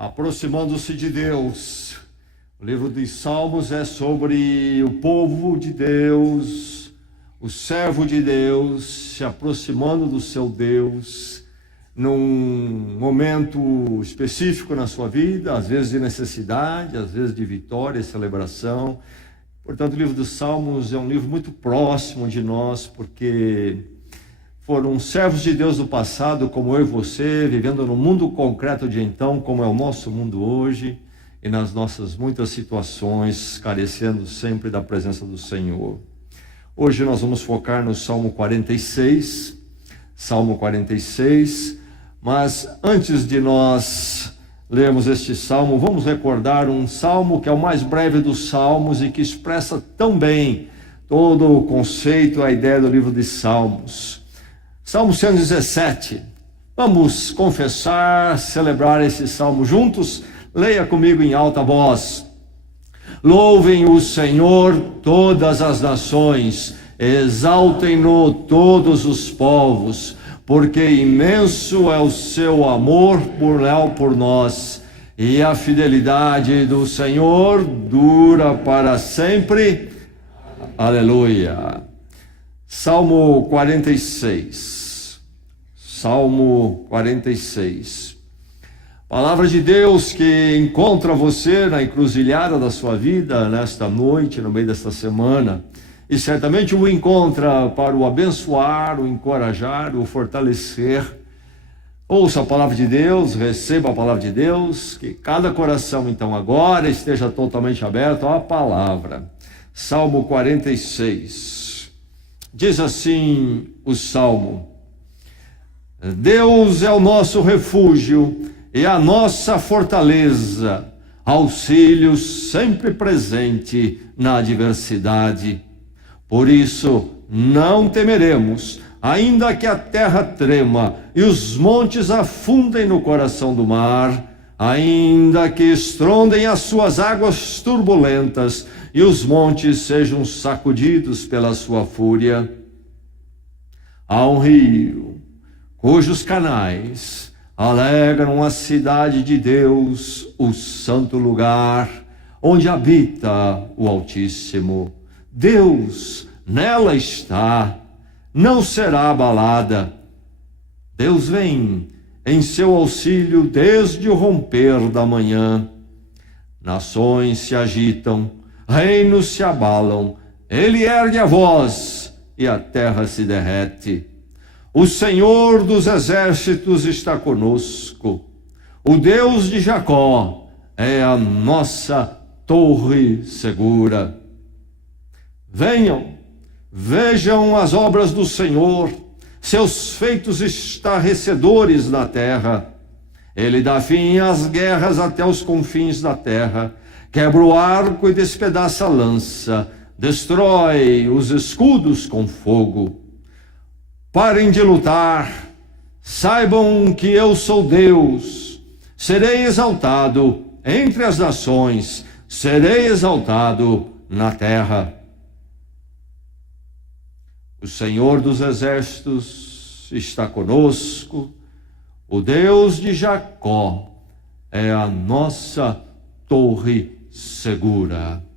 aproximando-se de Deus. O livro dos Salmos é sobre o povo de Deus, o servo de Deus, se aproximando do seu Deus, num momento específico na sua vida, às vezes de necessidade, às vezes de vitória e celebração. Portanto, o livro dos Salmos é um livro muito próximo de nós, porque foram servos de Deus do passado, como eu e você, vivendo no mundo concreto de então, como é o nosso mundo hoje, e nas nossas muitas situações, carecendo sempre da presença do Senhor. Hoje nós vamos focar no Salmo 46, mas antes de nós lermos este Salmo, vamos recordar um Salmo que é o mais breve dos Salmos e que expressa tão bem todo o conceito, a ideia do livro de Salmos. Salmo 117, vamos confessar, celebrar esse Salmo juntos. Leia comigo em alta voz. Louvem o Senhor todas as nações, exaltem-no todos os povos, porque imenso é o seu amor por nós, e a fidelidade do Senhor dura para sempre. Aleluia. Salmo 46. Salmo 46. Palavra de Deus que encontra você na encruzilhada da sua vida nesta noite, no meio desta semana, e certamente o encontra para o abençoar, o encorajar, o fortalecer. Ouça a palavra de Deus, receba a palavra de Deus, que cada coração então agora esteja totalmente aberto à palavra. Salmo 46, diz assim o Salmo: Deus é o nosso refúgio e a nossa fortaleza, auxílio sempre presente na adversidade. Por isso não temeremos, ainda que a terra trema e os montes afundem no coração do mar, ainda que estrondem as suas águas turbulentas e os montes sejam sacudidos pela sua fúria. Há um rio cujos canais alegram a cidade de Deus, o santo lugar, onde habita o Altíssimo. Deus nela está, não será abalada. Deus vem em seu auxílio desde o romper da manhã. Nações se agitam, reinos se abalam, ele ergue a voz e a terra se derrete. O Senhor dos exércitos está conosco. O Deus de Jacó é a nossa torre segura. Venham, vejam as obras do Senhor, seus feitos estarrecedores na terra. Ele dá fim às guerras até os confins da terra, quebra o arco e despedaça a lança, destrói os escudos com fogo. Parem de lutar, saibam que eu sou Deus, serei exaltado entre as nações, serei exaltado na terra. O Senhor dos exércitos está conosco, o Deus de Jacó é a nossa torre segura.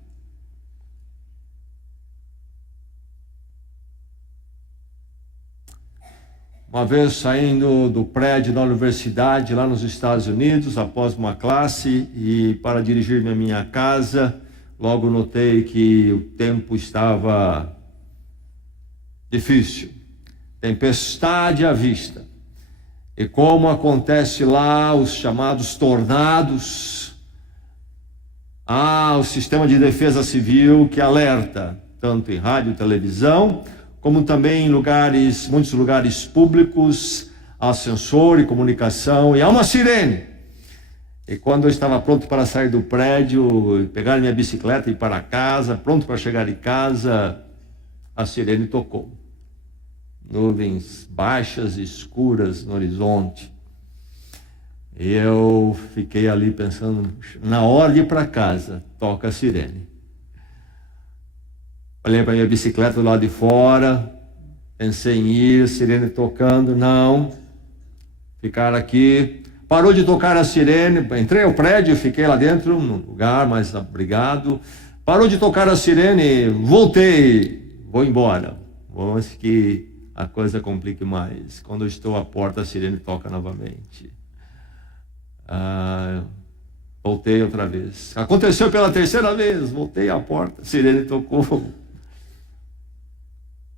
Uma vez saindo do prédio da universidade lá nos Estados Unidos, após uma classe, e para dirigir-me à minha casa, logo notei que o tempo estava difícil, tempestade à vista. E como acontece lá os chamados tornados, há o sistema de defesa civil que alerta, tanto em rádio e televisão, como também em muitos lugares públicos, há sensor e comunicação, e há uma sirene. E quando eu estava pronto para sair do prédio, pegar minha bicicleta e ir para casa, pronto para chegar em casa, a sirene tocou. Nuvens baixas e escuras no horizonte. E eu fiquei ali pensando, na hora de ir para casa, toca a sirene. Olhei para minha bicicleta do lado de fora, pensei em ir, sirene tocando, não. Ficar aqui, parou de tocar a sirene, entrei ao prédio, fiquei lá dentro, num lugar mais abrigado, parou de tocar a sirene, voltei, vou embora, vamos que a coisa complique mais. Quando eu estou à porta, a sirene toca novamente. Voltei outra vez. Aconteceu pela terceira vez, voltei à porta, a sirene tocou.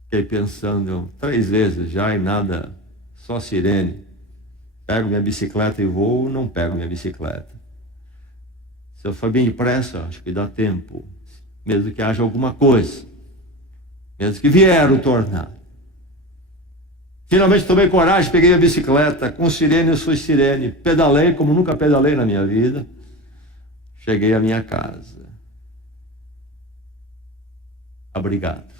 Fiquei pensando 3 vezes já e nada, só sirene. Pego minha bicicleta e vou, não pego minha bicicleta. Se eu for bem depressa, acho que dá tempo, mesmo que haja alguma coisa, mesmo que vier o tornado. Finalmente tomei coragem, peguei a bicicleta, com sirene eu sou sirene, pedalei como nunca pedalei na minha vida, cheguei à minha casa, abrigado.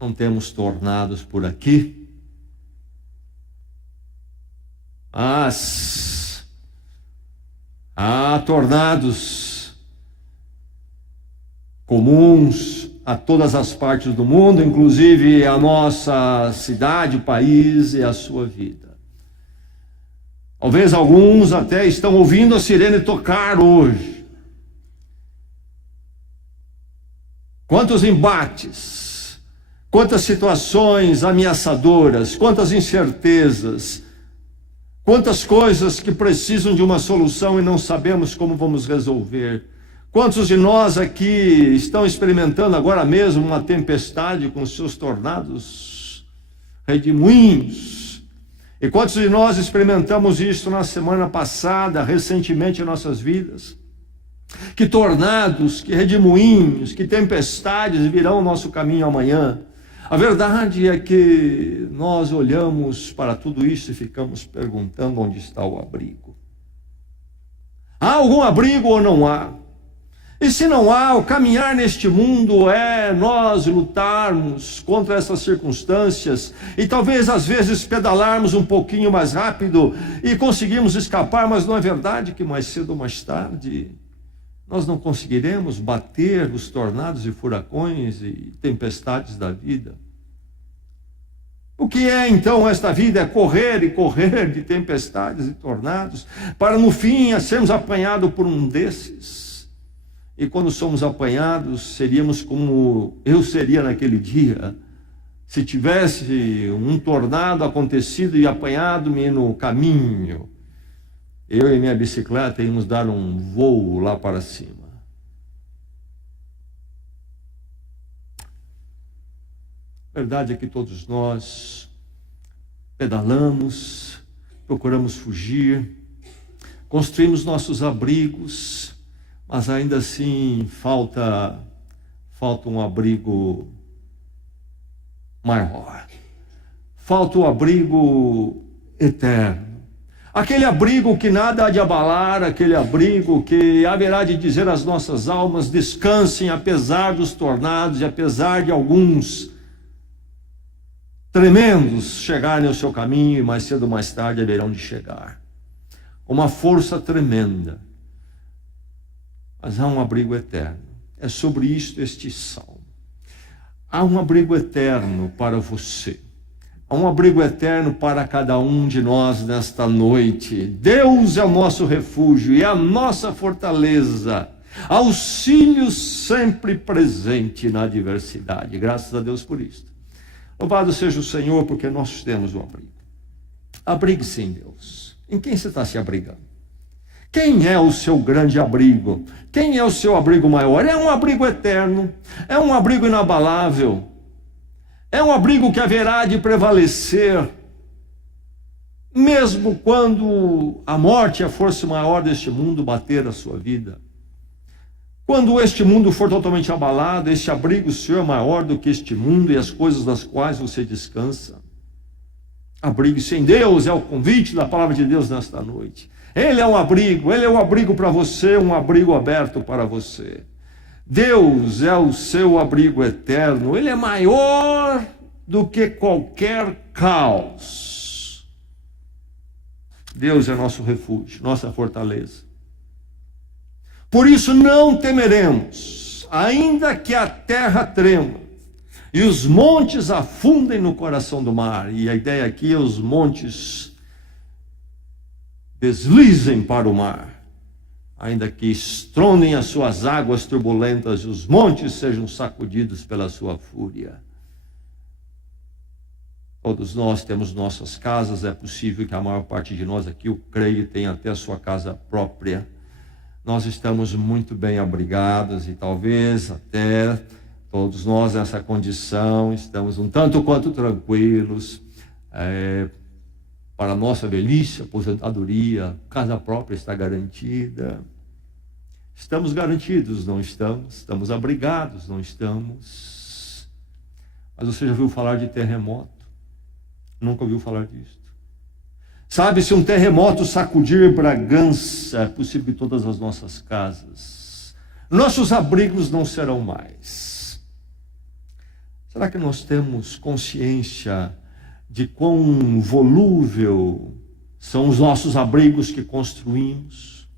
Não temos tornados por aqui, mas há tornados comuns a todas as partes do mundo, inclusive a nossa cidade, o país e a sua vida. Talvez alguns até estão ouvindo a sirene tocar hoje. Quantos embates, quantas situações ameaçadoras, quantas incertezas, quantas coisas que precisam de uma solução e não sabemos como vamos resolver. Quantos de nós aqui estão experimentando agora mesmo uma tempestade com seus tornados redemoinhos? E quantos de nós experimentamos isso na semana passada, recentemente em nossas vidas? Que tornados, que redemoinhos, que tempestades virão ao nosso caminho amanhã? A verdade é que nós olhamos para tudo isso e ficamos perguntando onde está o abrigo. Há algum abrigo ou não há? E se não há, o caminhar neste mundo é nós lutarmos contra essas circunstâncias e talvez às vezes pedalarmos um pouquinho mais rápido e conseguirmos escapar, mas não é verdade que mais cedo ou mais tarde nós não conseguiremos bater os tornados e furacões e tempestades da vida? O que é então esta vida? É correr e correr de tempestades e tornados para no fim sermos apanhados por um desses. E quando somos apanhados, seríamos como eu seria naquele dia, se tivesse um tornado acontecido e apanhado-me no caminho. Eu e minha bicicleta íamos dar um voo lá para cima. A verdade é que todos nós pedalamos, procuramos fugir, construímos nossos abrigos, mas ainda assim falta um abrigo maior. Falta o abrigo eterno. Aquele abrigo que nada há de abalar, aquele abrigo que haverá de dizer às nossas almas: descansem apesar dos tornados e apesar de alguns tremendos chegarem ao seu caminho, e mais cedo ou mais tarde haverão de chegar. Uma força tremenda. Mas há um abrigo eterno. É sobre isto este salmo. Há um abrigo eterno para você. Há um abrigo eterno para cada um de nós nesta noite. Deus é o nosso refúgio e a nossa fortaleza. Auxílio sempre presente na adversidade. Graças a Deus por isto. Louvado seja o Senhor, porque nós temos um abrigo. Abrigue-se em Deus. Em quem você está se abrigando? Quem é o seu grande abrigo? Quem é o seu abrigo maior? É um abrigo eterno, é um abrigo inabalável, é um abrigo que haverá de prevalecer, mesmo quando a morte e a força maior deste mundo bater a sua vida. Quando este mundo for totalmente abalado, este abrigo seu é maior do que este mundo e as coisas das quais você descansa. Abrigue-se em Deus, é o convite da palavra de Deus nesta noite. Ele é um abrigo, Ele é um abrigo para você, um abrigo aberto para você. Deus é o seu abrigo eterno, Ele é maior do que qualquer caos. Deus é nosso refúgio, nossa fortaleza. Por isso não temeremos, ainda que a terra trema, e os montes afundem no coração do mar. E a ideia aqui é os montes deslizem para o mar, ainda que estrondem as suas águas turbulentas e os montes sejam sacudidos pela sua fúria. Todos nós temos nossas casas, é possível que a maior parte de nós aqui, eu creio, tenha até a sua casa própria. Nós estamos muito bem abrigados e talvez até todos nós nessa condição estamos um tanto quanto tranquilos, para a nossa velhice, aposentadoria, casa própria está garantida. Estamos garantidos, não estamos? Estamos abrigados, não estamos? Mas você já ouviu falar de terremoto? Nunca ouviu falar disso? Sabe, se um terremoto sacudir Bragança, é possível que todas as nossas casas, nossos abrigos não serão mais. Será que nós temos consciência de quão volúvel são os nossos abrigos que construímos?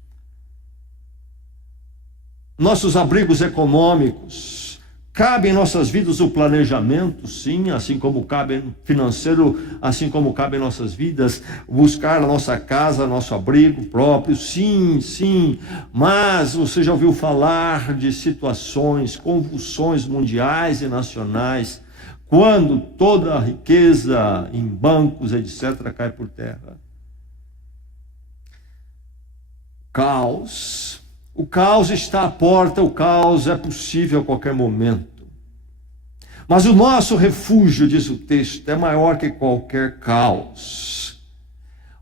Nossos abrigos econômicos, cabe em nossas vidas o planejamento, sim, assim como cabe financeiro, assim como cabe em nossas vidas buscar a nossa casa, nosso abrigo próprio, sim, sim. Mas você já ouviu falar de situações, convulsões mundiais e nacionais, quando toda a riqueza em bancos, etc., cai por terra? Caos. O caos está à porta, o caos é possível a qualquer momento. Mas o nosso refúgio, diz o texto, é maior que qualquer caos.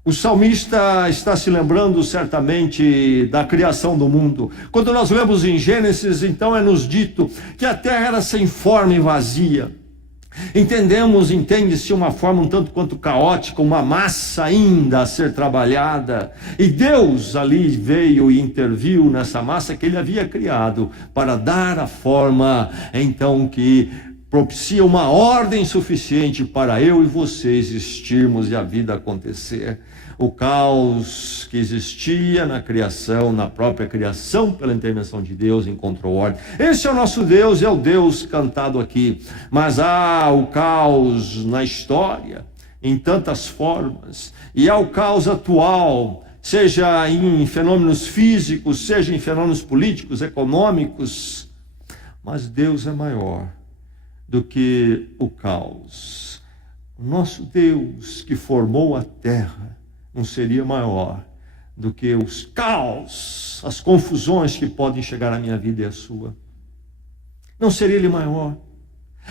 O salmista está se lembrando certamente da criação do mundo. Quando nós lemos em Gênesis, então é nos dito que a terra era sem forma e vazia. Entende-se uma forma um tanto quanto caótica, uma massa ainda a ser trabalhada. E Deus ali veio e interviu nessa massa que ele havia criado para dar a forma, então, que propicia uma ordem suficiente para eu e você existirmos e a vida acontecer. O caos que existia na criação, na própria criação, pela intervenção de Deus, encontrou ordem. Esse é o nosso Deus, é o Deus cantado aqui. Mas há o caos na história, em tantas formas, e há o caos atual, seja em fenômenos físicos, seja em fenômenos políticos, econômicos. Mas Deus é maior do que o caos. O nosso Deus que formou a terra não seria maior do que os caos, as confusões que podem chegar à minha vida e à sua? Não seria Ele maior?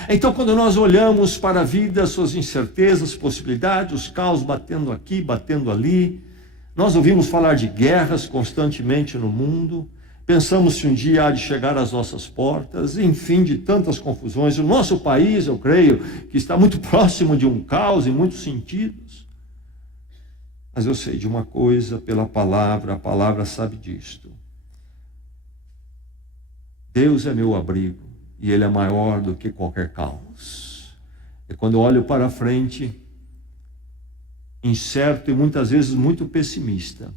Então, quando nós olhamos para a vida, suas incertezas, possibilidades, os caos batendo aqui, batendo ali, nós ouvimos falar de guerras constantemente no mundo, pensamos se um dia há de chegar às nossas portas, enfim, de tantas confusões. O nosso país, eu creio, que está muito próximo de um caos em muitos sentidos. Mas eu sei de uma coisa pela palavra, a palavra sabe disto. Deus é meu abrigo e Ele é maior do que qualquer caos. E quando eu olho para frente, incerto e muitas vezes muito pessimista,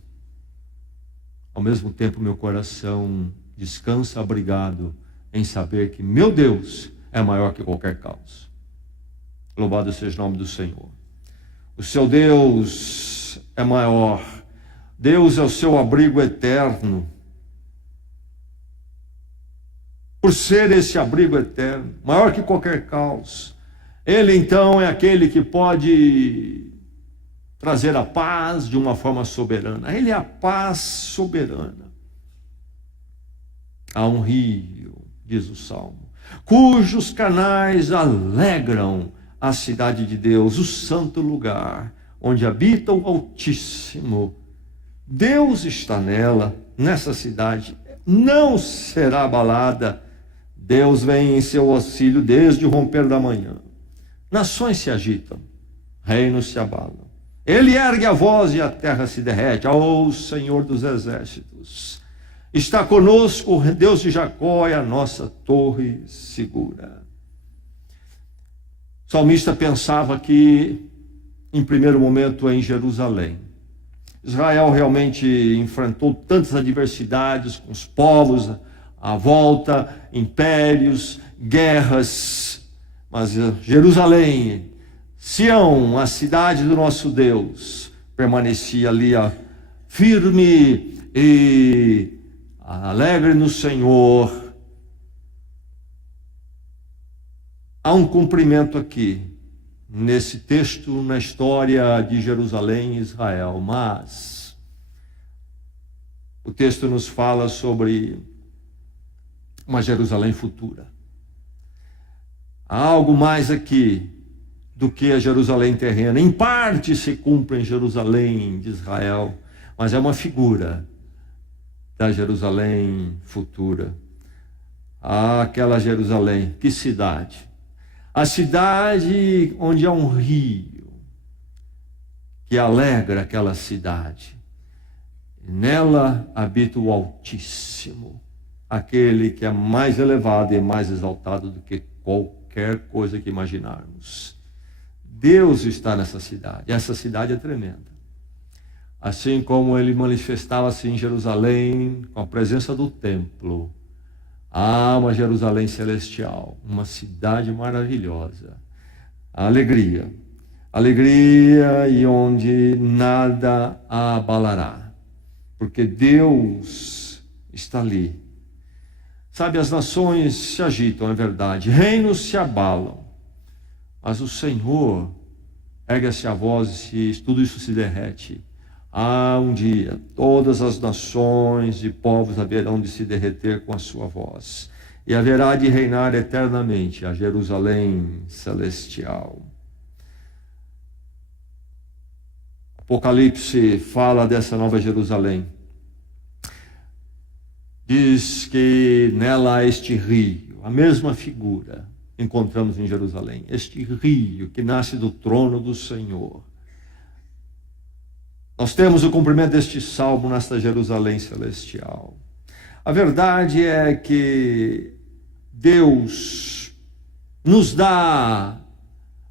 ao mesmo tempo meu coração descansa abrigado em saber que meu Deus é maior que qualquer caos. Louvado seja o nome do Senhor. O seu Deus é maior. Deus é o seu abrigo eterno. Por ser esse abrigo eterno, maior que qualquer caos, Ele então é aquele que pode trazer a paz de uma forma soberana. Ele é a paz soberana. Há um rio, diz o Salmo, cujos canais alegram a cidade de Deus, o santo lugar, onde habita o Altíssimo. Deus está nela, nessa cidade, não será abalada. Deus vem em seu auxílio desde o romper da manhã. Nações se agitam, reinos se abalam. Ele ergue a voz e a terra se derrete. Ó Senhor dos exércitos, está conosco o Deus de Jacó, é a nossa torre segura. O salmista pensava que, em primeiro momento, em Jerusalém. Israel realmente enfrentou tantas adversidades com os povos à volta, impérios, guerras, Mas Jerusalém, Sião, a cidade do nosso Deus, permanecia ali firme e alegre no Senhor. Há um cumprimento aqui, nesse texto, na história de Jerusalém e Israel, mas o texto nos fala sobre uma Jerusalém futura. Há algo mais aqui do que a Jerusalém terrena. Em parte se cumpre em Jerusalém de Israel, mas é uma figura da Jerusalém futura. Aquela Jerusalém, que cidade? A cidade onde há um rio que alegra aquela cidade. Nela habita o Altíssimo, aquele que é mais elevado e mais exaltado do que qualquer coisa que imaginarmos. Deus está nessa cidade. Essa cidade é tremenda. Assim como ele manifestava-se em Jerusalém com a presença do templo, há uma Jerusalém celestial, uma cidade maravilhosa. Alegria. Alegria e onde nada a abalará. Porque Deus está ali. Sabe, as nações se agitam, é verdade. Reinos se abalam. Mas o Senhor ergue-se a voz e tudo isso se derrete. Há um dia, todas as nações e povos haverão de se derreter com a sua voz. E haverá de reinar eternamente a Jerusalém celestial. Apocalipse fala dessa nova Jerusalém. Diz que nela há este rio, a mesma figura encontramos em Jerusalém. Este rio que nasce do trono do Senhor. Nós temos o cumprimento deste salmo nesta Jerusalém celestial. A verdade é que Deus nos dá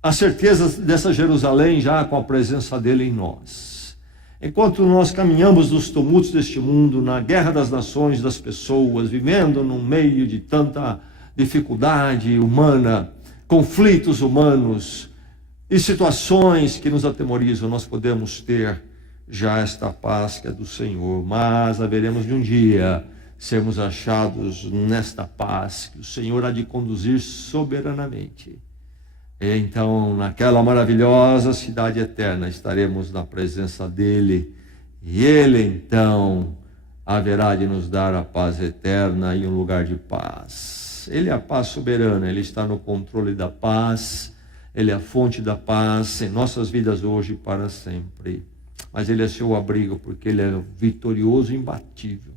a certeza dessa Jerusalém já com a presença dele em nós. Enquanto nós caminhamos nos tumultos deste mundo, na guerra das nações, das pessoas, vivendo no meio de tanta dificuldade humana, conflitos humanos e situações que nos atemorizam, nós podemos ter já esta paz que é do Senhor, mas haveremos de um dia sermos achados nesta paz que o Senhor há de conduzir soberanamente. E então, naquela maravilhosa cidade eterna, estaremos na presença dele, e ele então haverá de nos dar a paz eterna e um lugar de paz. Ele é a paz soberana, ele está no controle da paz, ele é a fonte da paz em nossas vidas hoje e para sempre. Mas ele é seu abrigo, porque ele é vitorioso e imbatível.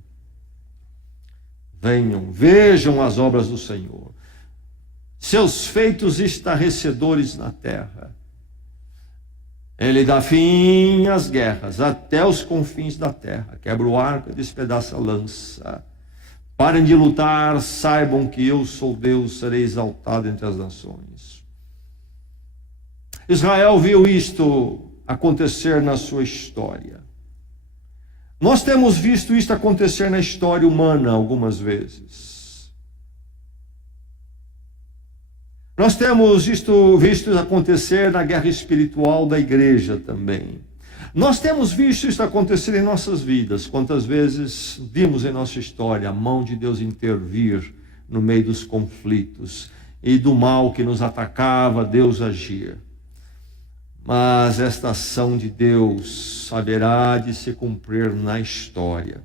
Venham, vejam as obras do Senhor, seus feitos estarrecedores na terra. Ele dá fim às guerras, até os confins da terra, quebra o arco e despedaça a lança. Parem de lutar, saibam que eu sou Deus, serei exaltado entre as nações. Israel viu isto acontecer na sua história. Nós temos visto isto acontecer na história humana algumas vezes. Nós temos visto isso acontecer na guerra espiritual da igreja também. Nós temos visto isso acontecer em nossas vidas. Quantas vezes vimos em nossa história a mão de Deus intervir no meio dos conflitos e do mal que nos atacava, Deus agir. Mas esta ação de Deus haverá de se cumprir na história.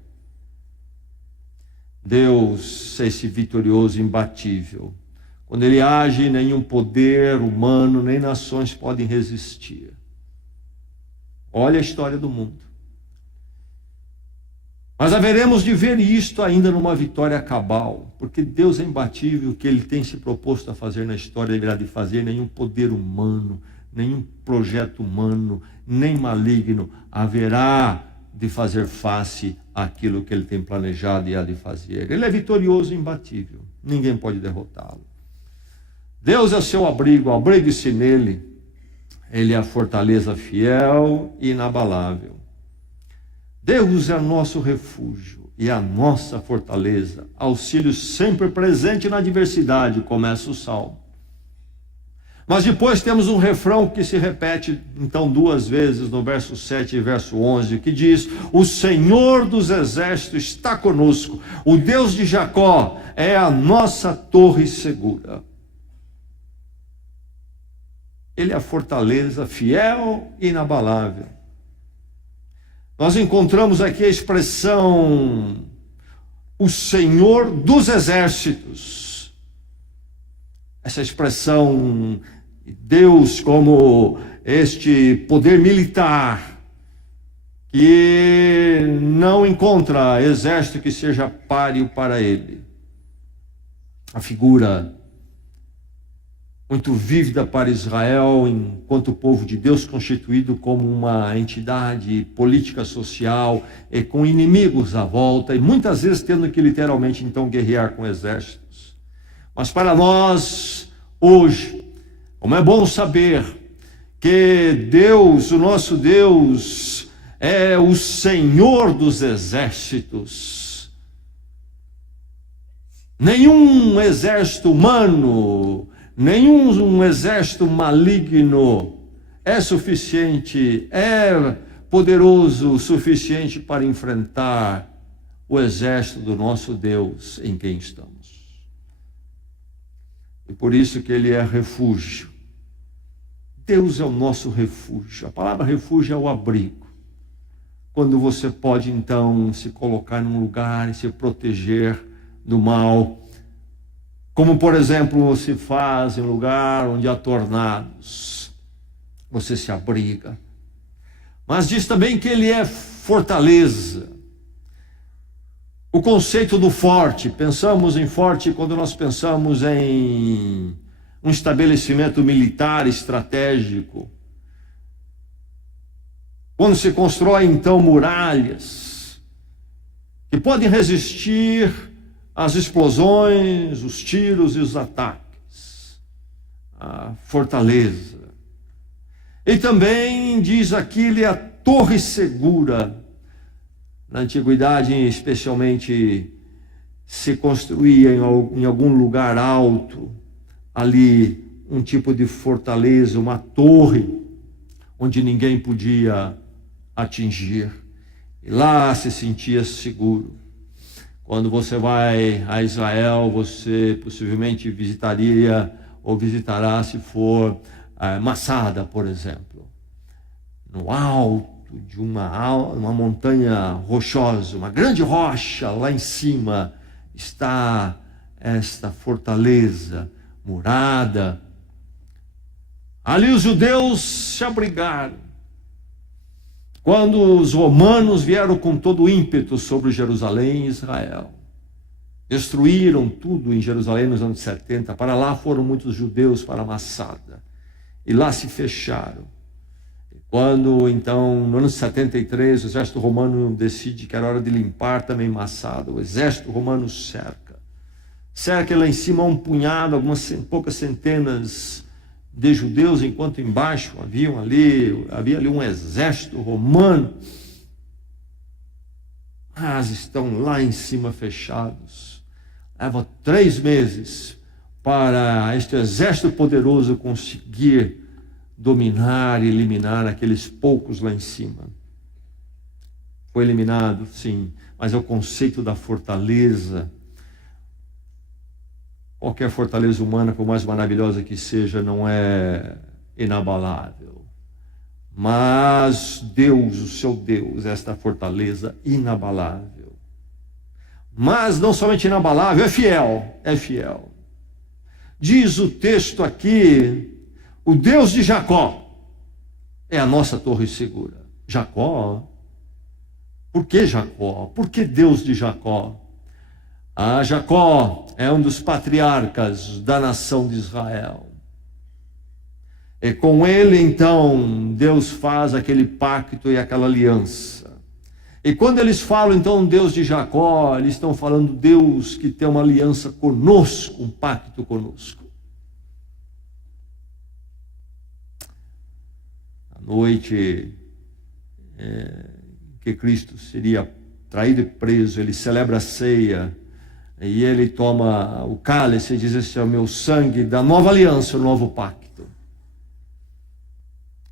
Deus é esse vitorioso imbatível. Quando ele age, nenhum poder humano, nem nações podem resistir. Olha a história do mundo. Mas haveremos de ver isto ainda numa vitória cabal, porque Deus é imbatível, o que ele tem se proposto a fazer na história, ele irá de fazer, nenhum poder humano, nenhum projeto humano, nem maligno, haverá de fazer face àquilo que ele tem planejado e há de fazer. Ele é vitorioso e imbatível, ninguém pode derrotá-lo. Deus é seu abrigo, abrigue-se nele. Ele é a fortaleza fiel e inabalável. Deus é nosso refúgio e a nossa fortaleza, auxílio sempre presente na adversidade, começa o salmo. Mas depois temos um refrão que se repete então duas vezes no verso 7 e verso 11, que diz: o Senhor dos exércitos está conosco, o Deus de Jacó é a nossa torre segura. Ele é a fortaleza fiel e inabalável. Nós encontramos aqui a expressão o Senhor dos exércitos. Essa expressão, Deus como este poder militar, que não encontra exército que seja páreo para ele. A figura muito vívida para Israel, enquanto povo de Deus, constituído como uma entidade política social e com inimigos à volta, e muitas vezes tendo que literalmente então guerrear com exércitos. Mas para nós, hoje, como é bom saber que Deus, o nosso Deus, é o Senhor dos exércitos. Nenhum exército humano, nenhum exército maligno é suficiente, é poderoso o suficiente para enfrentar o exército do nosso Deus em quem estamos. E por isso que ele é refúgio. Deus é o nosso refúgio. A palavra refúgio é o abrigo. Quando você pode então se colocar num lugar e se proteger do mal, como por exemplo se faz em um lugar onde há tornados, você se abriga. Mas diz também que ele é fortaleza. O conceito do forte, pensamos em forte quando nós pensamos em um estabelecimento militar estratégico. Quando se constrói então muralhas que podem resistir às explosões, os tiros e os ataques, a fortaleza. E também diz aqui, ele é a torre segura. Na antiguidade, especialmente, se construía em algum lugar alto, ali um tipo de fortaleza, uma torre, onde ninguém podia atingir. E lá se sentia seguro. Quando você vai a Israel, você possivelmente visitaria ou visitará, se for Masada, por exemplo, no alto de uma montanha rochosa, uma grande rocha, lá em cima está esta fortaleza murada. Ali os judeus se abrigaram. Quando os romanos vieram com todo o ímpeto sobre Jerusalém e Israel, destruíram tudo em Jerusalém nos anos 70, para lá foram muitos judeus para Massada, e lá se fecharam. Quando então, no ano 73, o exército romano decide que era hora de limpar também Massada, o exército romano cerca lá em cima um punhado, poucas centenas de judeus, enquanto embaixo havia ali um exército romano, mas estão lá em cima fechados. Leva 3 meses para este exército poderoso conseguir dominar e eliminar aqueles poucos lá em cima. Foi eliminado, sim, mas é o conceito da fortaleza. Qualquer fortaleza humana, por mais maravilhosa que seja, não é inabalável. Mas Deus, o seu Deus, esta fortaleza inabalável. Mas não somente inabalável, é fiel. Diz o texto aqui, o Deus de Jacó é a nossa torre segura. Jacó? Por que Jacó? Por que Deus de Jacó? Jacó é um dos patriarcas da nação de Israel. E com ele, então, Deus faz aquele pacto e aquela aliança. E quando eles falam, então, Deus de Jacó, eles estão falando Deus que tem uma aliança conosco, um pacto conosco. A noite que Cristo seria traído e preso, ele celebra a ceia, e ele toma o cálice e diz: esse é o meu sangue da nova aliança, o novo pacto.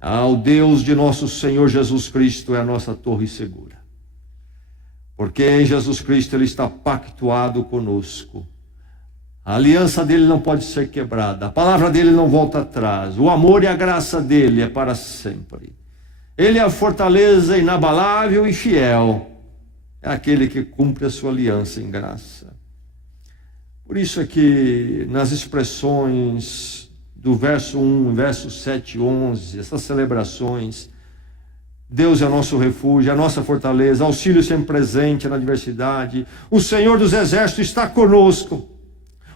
O Deus de nosso Senhor Jesus Cristo é a nossa torre segura. Porque em Jesus Cristo Ele está pactuado conosco. A aliança dele não pode ser quebrada. A palavra dele não volta atrás. O amor e a graça dele é para sempre. Ele é a fortaleza inabalável e fiel. É aquele que cumpre a sua aliança em graça. Por isso é que nas expressões do verso 1, verso 7 e 11, essas celebrações, Deus é nosso refúgio, a nossa fortaleza, auxílio sempre presente na adversidade. O Senhor dos Exércitos está conosco.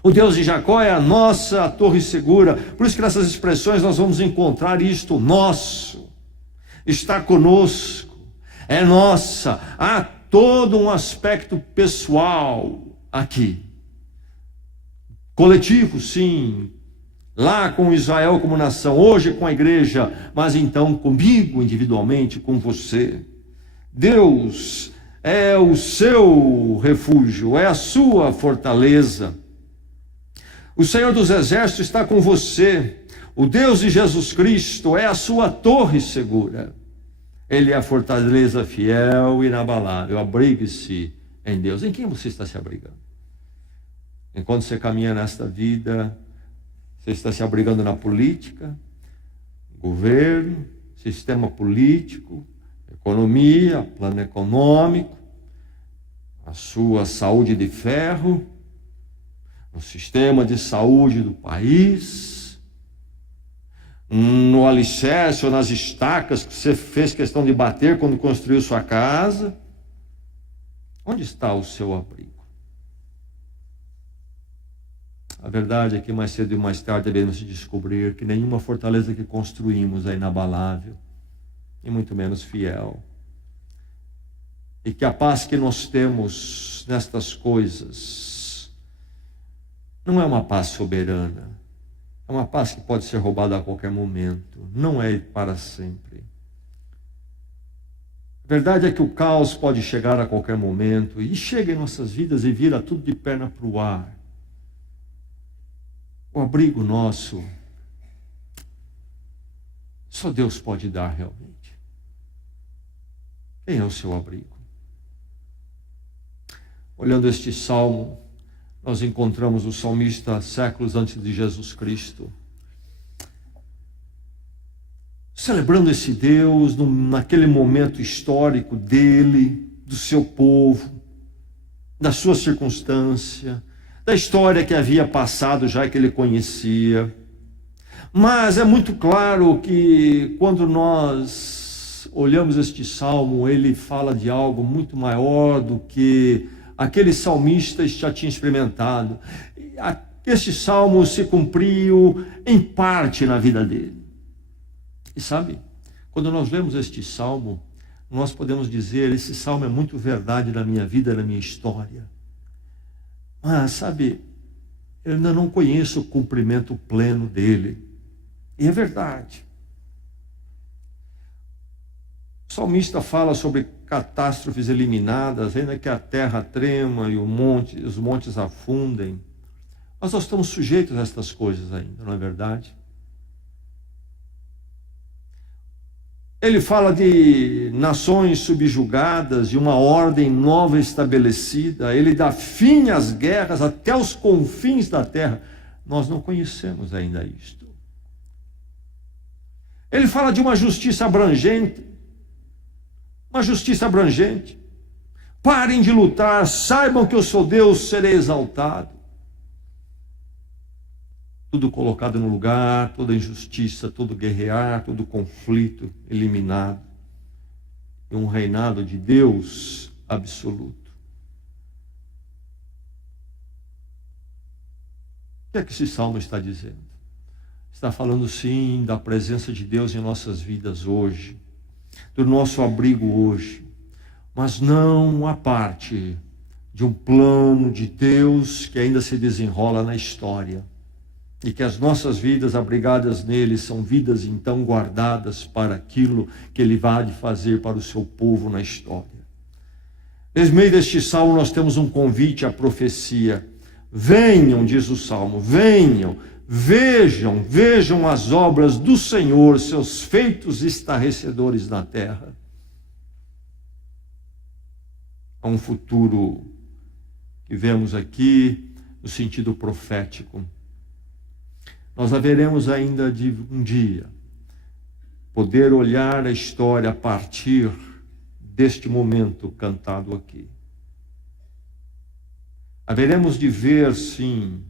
O Deus de Jacó é a nossa torre segura. Por isso que nessas expressões nós vamos encontrar isto: nosso, está conosco, é nossa. Há todo um aspecto pessoal aqui. Coletivo, sim. Lá com Israel como nação, hoje com a igreja, mas então comigo individualmente, com você. Deus é o seu refúgio, é a sua fortaleza. O Senhor dos Exércitos está com você. O Deus de Jesus Cristo é a sua torre segura. Ele é a fortaleza fiel e inabalável. Abrigue-se em Deus. Em quem você está se abrigando? Enquanto você caminha nesta vida, você está se abrigando na política, governo, sistema político, economia, plano econômico, a sua saúde de ferro, no sistema de saúde do país, no alicerce ou nas estacas que você fez questão de bater quando construiu sua casa. Onde está o seu abrigo? A verdade é que mais cedo e mais tarde devemos descobrir que nenhuma fortaleza que construímos é inabalável, e muito menos fiel. E que a paz que nós temos nestas coisas não é uma paz soberana, é uma paz que pode ser roubada a qualquer momento, não é para sempre. A verdade é que o caos pode chegar a qualquer momento, e chega em nossas vidas e vira tudo de perna para o ar. O abrigo nosso, só Deus pode dar realmente. Quem é o seu abrigo? Olhando este salmo, nós encontramos o salmista séculos antes de Jesus Cristo, celebrando esse Deus naquele momento histórico dele, do seu povo, da sua circunstância, da história que havia passado já, que ele conhecia. Mas é muito claro que quando nós olhamos este salmo, ele fala de algo muito maior do que aquele salmista já tinha experimentado. Este salmo se cumpriu em parte na vida dele. E sabe, quando nós lemos este salmo, nós podemos dizer: esse salmo é muito verdade na minha vida, na minha história. Mas, sabe, eu ainda não conheço o cumprimento pleno dele. E é verdade. O salmista fala sobre catástrofes eliminadas, ainda que a terra trema e os montes afundem. Mas nós estamos sujeitos a estas coisas ainda, não é verdade? Ele fala de nações subjugadas, de uma ordem nova estabelecida. Ele dá fim às guerras até os confins da terra. Nós não conhecemos ainda isto. Ele fala de uma justiça abrangente. Uma justiça abrangente. Parem de lutar, saibam que eu sou Deus, serei exaltado. Tudo colocado no lugar, toda injustiça, todo guerrear, todo conflito eliminado. E um reinado de Deus absoluto. O que é que esse salmo está dizendo? Está falando sim da presença de Deus em nossas vidas hoje, do nosso abrigo hoje, mas não a parte de um plano de Deus que ainda se desenrola na história. E que as nossas vidas abrigadas nele são vidas então guardadas para aquilo que ele vai fazer para o seu povo na história. Nesse meio deste salmo nós temos um convite à profecia. Venham, diz o salmo, venham, vejam as obras do Senhor, seus feitos estarrecedores na terra. Há um futuro que vemos aqui no sentido profético. Nós haveremos ainda de um dia poder olhar a história a partir deste momento cantado aqui. Haveremos de ver, sim,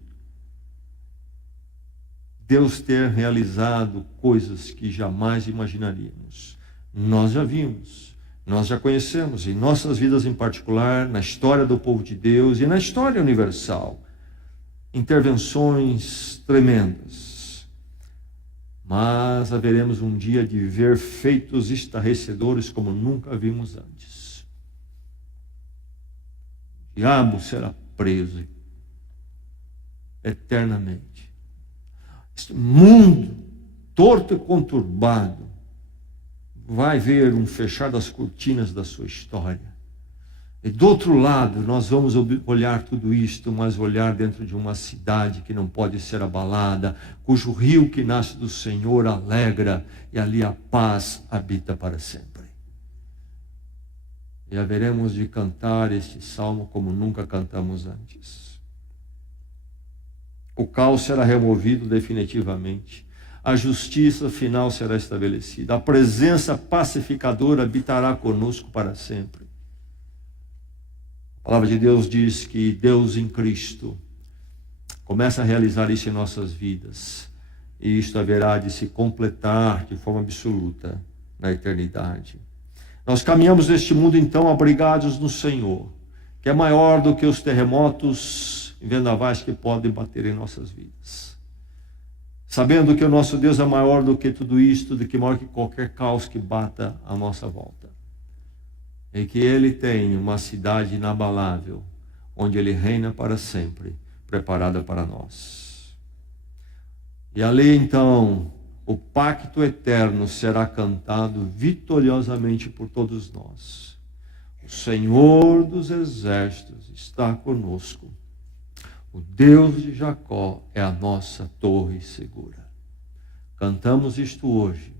Deus ter realizado coisas que jamais imaginaríamos. Nós já vimos, nós já conhecemos, em nossas vidas em particular, na história do povo de Deus e na história universal, intervenções tremendas. Mas haveremos um dia de ver feitos estarrecedores como nunca vimos antes. O diabo será preso eternamente. Este mundo torto e conturbado vai ver um fechar das cortinas da sua história. E do outro lado, nós vamos olhar tudo isto, mas olhar dentro de uma cidade que não pode ser abalada, cujo rio que nasce do Senhor alegra, e ali a paz habita para sempre. E haveremos de cantar este salmo como nunca cantamos antes. O caos será removido definitivamente. A justiça final será estabelecida. A presença pacificadora habitará conosco para sempre. A palavra de Deus diz que Deus em Cristo começa a realizar isso em nossas vidas. E isto haverá de se completar de forma absoluta na eternidade. Nós caminhamos neste mundo então abrigados no Senhor, que é maior do que os terremotos e vendavais que podem bater em nossas vidas. Sabendo que o nosso Deus é maior do que tudo isto, do que maior que qualquer caos que bata à nossa volta. E que Ele tem uma cidade inabalável, onde Ele reina para sempre, preparada para nós. E ali então, o pacto eterno será cantado vitoriosamente por todos nós. O Senhor dos exércitos está conosco. O Deus de Jacó é a nossa torre segura. Cantamos isto hoje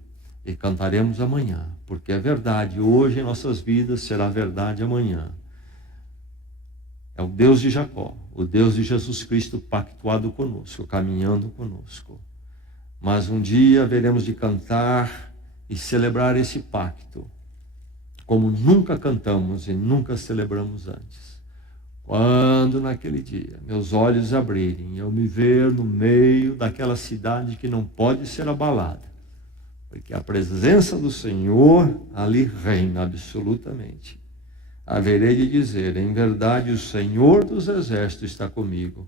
e cantaremos amanhã, porque é verdade hoje em nossas vidas, será verdade amanhã. É o Deus de Jacó, o Deus de Jesus Cristo pactuado conosco, caminhando conosco. Mas um dia haveremos de cantar e celebrar esse pacto, como nunca cantamos e nunca celebramos antes. Quando naquele dia meus olhos abrirem, eu me ver no meio daquela cidade que não pode ser abalada, porque a presença do Senhor ali reina absolutamente. Haverei de dizer, em verdade, o Senhor dos exércitos está comigo.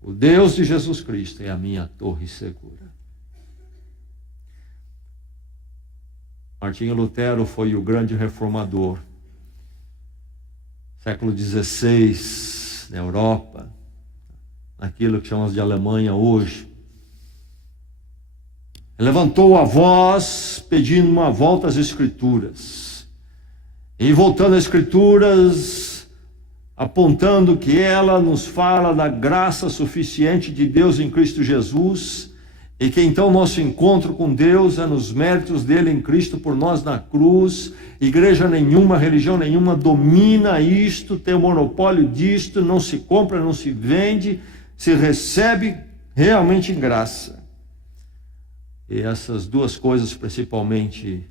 O Deus de Jesus Cristo é a minha torre segura. Martinho Lutero foi o grande reformador. Século XVI, na Europa, naquilo que chamamos de Alemanha hoje. Levantou a voz pedindo uma volta às Escrituras. E voltando às Escrituras, apontando que ela nos fala da graça suficiente de Deus em Cristo Jesus, e que então nosso encontro com Deus é nos méritos dele em Cristo por nós na cruz. Igreja nenhuma, religião nenhuma domina isto, tem o monopólio disto, não se compra, não se vende, se recebe realmente em graça. E essas duas coisas principalmente,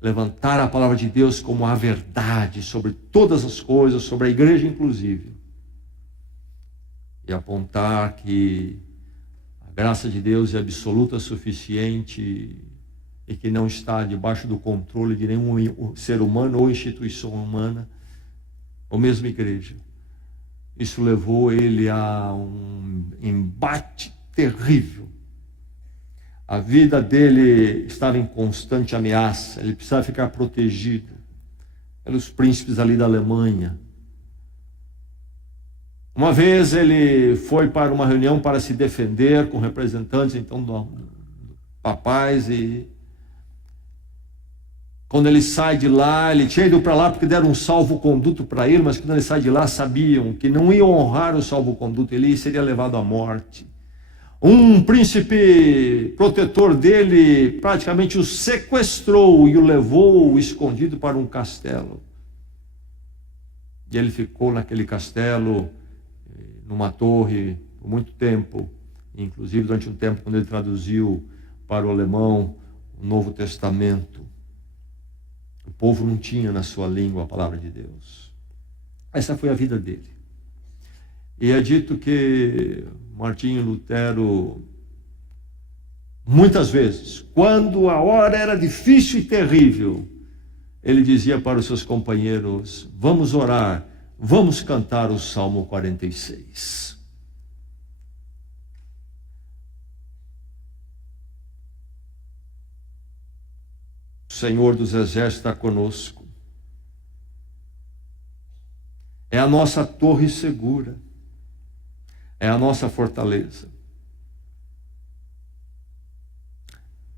levantar a palavra de Deus como a verdade sobre todas as coisas, sobre a igreja inclusive, e apontar que a graça de Deus é absoluta, suficiente, e que não está debaixo do controle de nenhum ser humano ou instituição humana, ou mesmo igreja. Isso levou ele a um embate terrível. A vida dele estava em constante ameaça, ele precisava ficar protegido pelos príncipes ali da Alemanha. Uma vez ele foi para uma reunião para se defender com representantes então do papais, e quando ele sai de lá, ele tinha ido para lá porque deram um salvo-conduto para ele, mas quando ele sai de lá sabiam que não iam honrar o salvo-conduto, ele seria levado à morte. Um príncipe protetor dele praticamente o sequestrou e o levou escondido para um castelo. E ele ficou naquele castelo, numa torre, por muito tempo. Inclusive, durante um tempo, quando ele traduziu para o alemão o Novo Testamento, o povo não tinha na sua língua a palavra de Deus. Essa foi a vida dele. E é dito que Martinho Lutero, muitas vezes, quando a hora era difícil e terrível, ele dizia para os seus companheiros: vamos orar, vamos cantar o Salmo 46. O Senhor dos Exércitos está conosco. É a nossa torre segura. É a nossa fortaleza.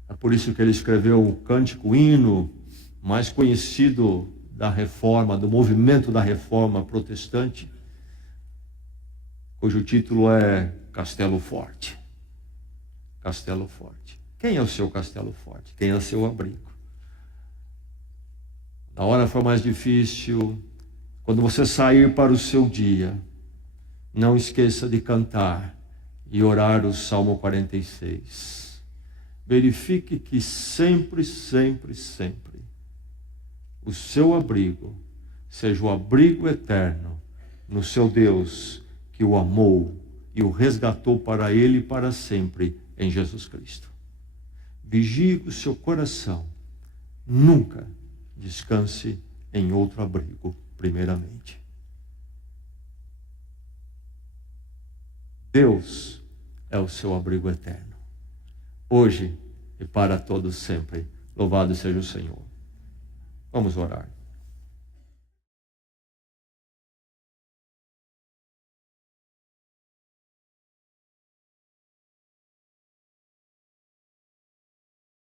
É por isso que ele escreveu o cântico, o hino mais conhecido da Reforma, do movimento da Reforma protestante, cujo título é Castelo Forte. Castelo Forte. Quem é o seu castelo forte? Quem é o seu abrigo? Na hora for mais difícil, quando você sair para o seu dia, não esqueça de cantar e orar o Salmo 46. Verifique que sempre, sempre, sempre o seu abrigo seja o abrigo eterno no seu Deus que o amou e o resgatou para ele e para sempre em Jesus Cristo. Vigie o seu coração. Nunca descanse em outro abrigo, primeiramente. Deus é o seu abrigo eterno, hoje e para todos sempre. Louvado seja o Senhor. Vamos orar.